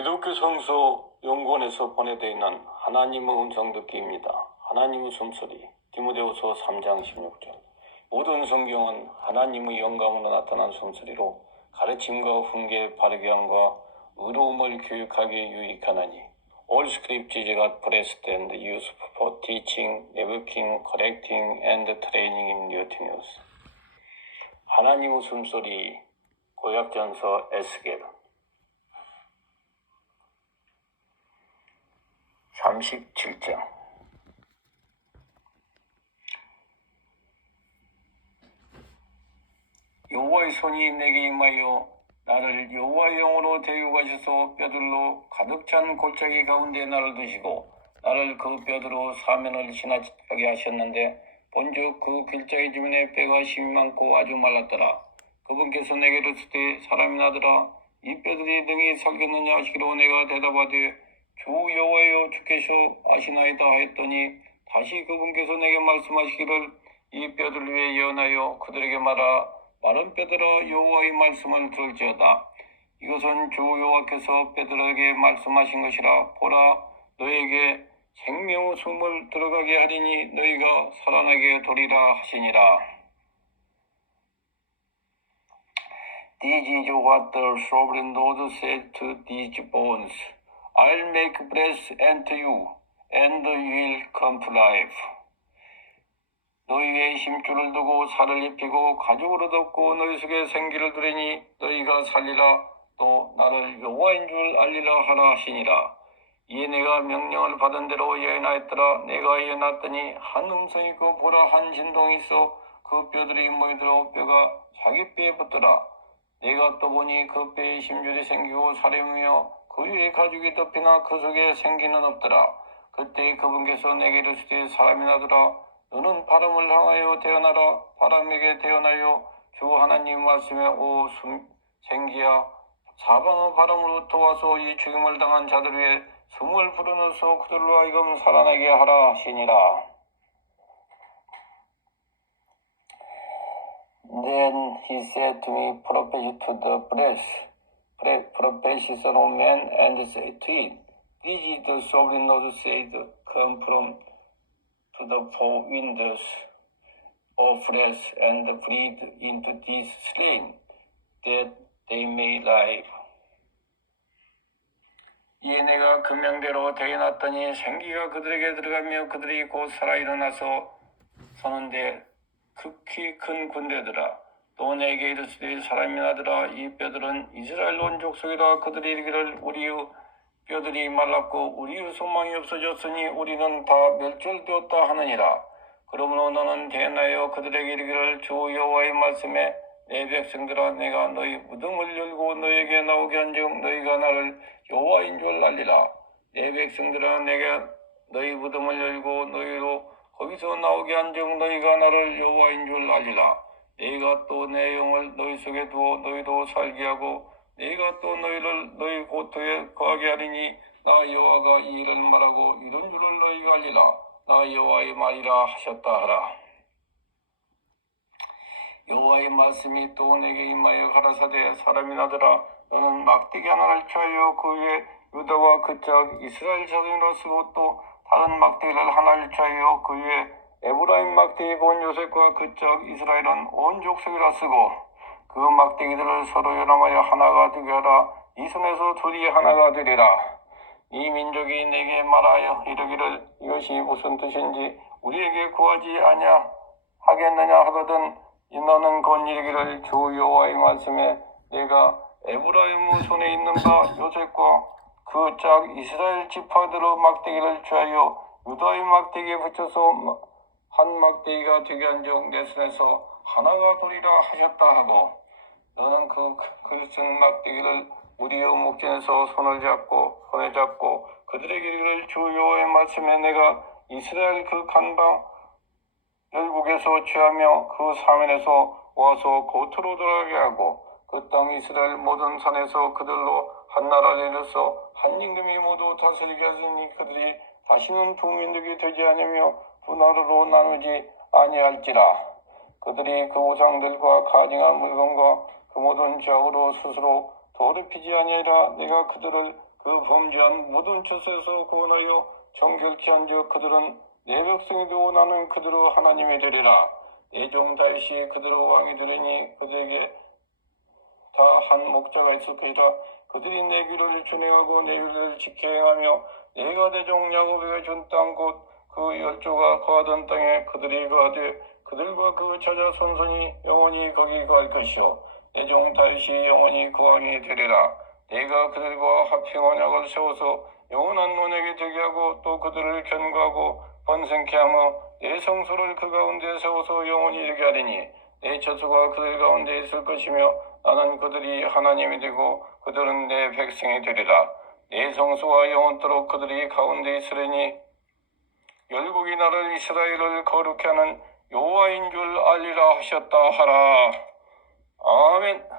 기독교 성서 연구원에서 보내되어 있는 하나님의 음성 듣기입니다. 하나님의 숨소리 디모데후서 3장 16절 모든 성경은 하나님의 영감으로 나타난 숨소리로 가르침과 훈계 함과 의로움을 교육하기에 유익하나니 All scriptures are blessed and useful for teaching, rebuking, correcting, and training in righteousness. 하나님의 숨소리 고약전서 에스겔 37장. 여호와의 손이 내게 임하여 나를 여호와의 영으로 가셔서 뼈들로 가득 찬 골짜기 가운데 나를 두시고 나를 그 뼈들로 사면을 지나치게 하셨는데 본즉 그 길자의 주변에 뼈가 심이 많고 아주 말랐더라. 그분께서 내게 이르시되 사람이 나더라. 이 뼈들이 능히 살겠느냐 하시기로 내가 대답하되 주 여호와여 주께서 아시나이다 하였더니 다시 그분께서 내게 말씀하시기를 이 뼈들 위에 예언하여 그들에게 말하 마른 뼈들아 여호와의 말씀을 들을지어다. 이것은 주 여호와께서 뼈들에게 말씀하신 것이라. 보라 너에게 생명의 숨을 들어가게 하리니 너희가 살아나게 되리라 하시니라. This is what the sovereign Lord said to these bones. I'll make breath enter you, and you will come to life. 너희의 힘줄을 두고 살을 입히고 가죽으로 덮고 너희 속에 생기를 두리니 너희가 살리라 또 나를 여호와인 줄 알리라 하라 하시니라. 이에 내가 명령을 받은 대로 예언하였더라. 내가 예언했더니 한 음성이 있고 보라 한 진동이 있어 그 뼈들이 모이더라 뼈가 자기 뼈에 붙더라. 내가 또 보니 그 뼈에 심줄이 생기고 사려며 그 위에 가죽이 덮이나 그 속에 생기는 없더라. 그때 그분께서 내게 이르시되 사람이 나더라. 너는 바람을 향하여 태어나라. 바람에게 태어나여 주 하나님 말씀에 오 숨, 생기야 사방의 바람으로부터 와서 이 죽임을 당한 자들 위에 숨을 불어넣어서 그들로 하여금 살아나게 하라 하시니라. To me, Prophesy to the breast, son of man, and say to it, This is the sovereign Lord said, Come from to the four windows of flesh and breathe into these slain, that they may live. 이에 내가 그 명대로 대해놨더니 생기가 그들에게 들어가며 그들이 곧 살아 일어나서 서는데 극히 큰 군대더라. 또 내게 이르시되 사람이 나더라. 이 뼈들은 이스라엘 온 족속이라 그들이 이르기를 우리의 뼈들이 말랐고 우리의 소망이 없어졌으니 우리는 다 멸절되었다 하느니라. 그러므로 너는 대나여 그들에게 이르기를 주 여호와의 말씀에 내 백성들아 내가 너희 무덤을 열고 너에게 나오게 한즉 너희가 나를 여호와인 줄 알리라. 내 백성들아 내가 너희 무덤을 열고 너희로 거기서 나오게 한즉 너희가 나를 여호와인 줄 알리라. 내가 또 내 영을 너희 속에 두어 너희도 살게 하고 내가 또 너희를 너희 고토에 거하게 하리니 나 여호와가 이 일을 말하고 이런 줄을 너희가 알리라. 나 여호와의 말이라 하셨다 하라. 여호와의 말씀이 또 내게 임하여 가라사대 사람이 나더라 너는 막대기 하나를 취하여 그 위에 유다와 그짝 이스라엘 자손이라 쓰고 또 다른 막대기를 하나를 취하여 그 위에 에브라임 막대기 본 요셉과 그짝 이스라엘은 온 족속이라 쓰고 그 막대기들을 서로 연합하여 하나가 되게 하라. 이 손에서 둘이 하나가 되리라. 이 민족이 내게 말하여 이르기를 이것이 무슨 뜻인지 우리에게 구하지 아냐 하겠느냐 하거든 너는 곧 이르기를 주 여호와의 말씀에 내가 에브라임 손에 있는 바 요셉과 그 짝 이스라엘 지파들의 막대기를 취하여 유다의 막대기에 붙여서 한 막대기가 되게 한즉 내 손에서 하나가 되리라 하셨다 하고 너는 그 그릇은 막대기를 우리의 목전에서 손을 잡고 손에 잡고 그들에게 이르기를 주 여호와의 말씀에 내가 이스라엘 그 간방 열국에서 취하며 그 사면에서 와서 고토로 들어가게 하고 그 땅 이스라엘 모든 산에서 그들로 한 나라를 이뤄서 한 임금이 모두 다스리게 하시니 그들이 다시는 두 민족이 되지 않으며 두 나라로 나누지 아니할지라. 그들이 그 우상들과 가증한 물건과 그 모든 죄악으로 스스로 더럽히지 아니하리라. 내가 그들을 그 범죄한 모든 죄에서 구원하여 정결케 한즉 그들은 내 백성이 되고 나는 그대로 하나님이 되리라. 내종 다윗이 그대로 왕이 되리니 그들에게 다 한 목자가 있을 것이라. 그들이 내 귀를 준행하고 내 위를 지켜 행하며 내가 내종 야곱에게 준땅곧 그 열조가 거하던 땅에 그들이 거하되 그들과 그 자자 손손이 영원히 거기 거할 것이요. 내 종 다윗이 영원히 그 왕이 되리라. 내가 그들과 합행 언약을 세워서 영원한 논에게 되게 하고 또 그들을 견고하고 번성케 하며 내 성소를 그 가운데 세워서 영원히 되게 하리니 내 처소가 그들 가운데 있을 것이며 나는 그들이 하나님이 되고 그들은 내 백성이 되리라. 내 성소와 영원토록 그들이 가운데 있으리니 열국이 나를 이스라엘을 거룩케 하는 여호와인 줄 알리라 하셨다 하라. 아멘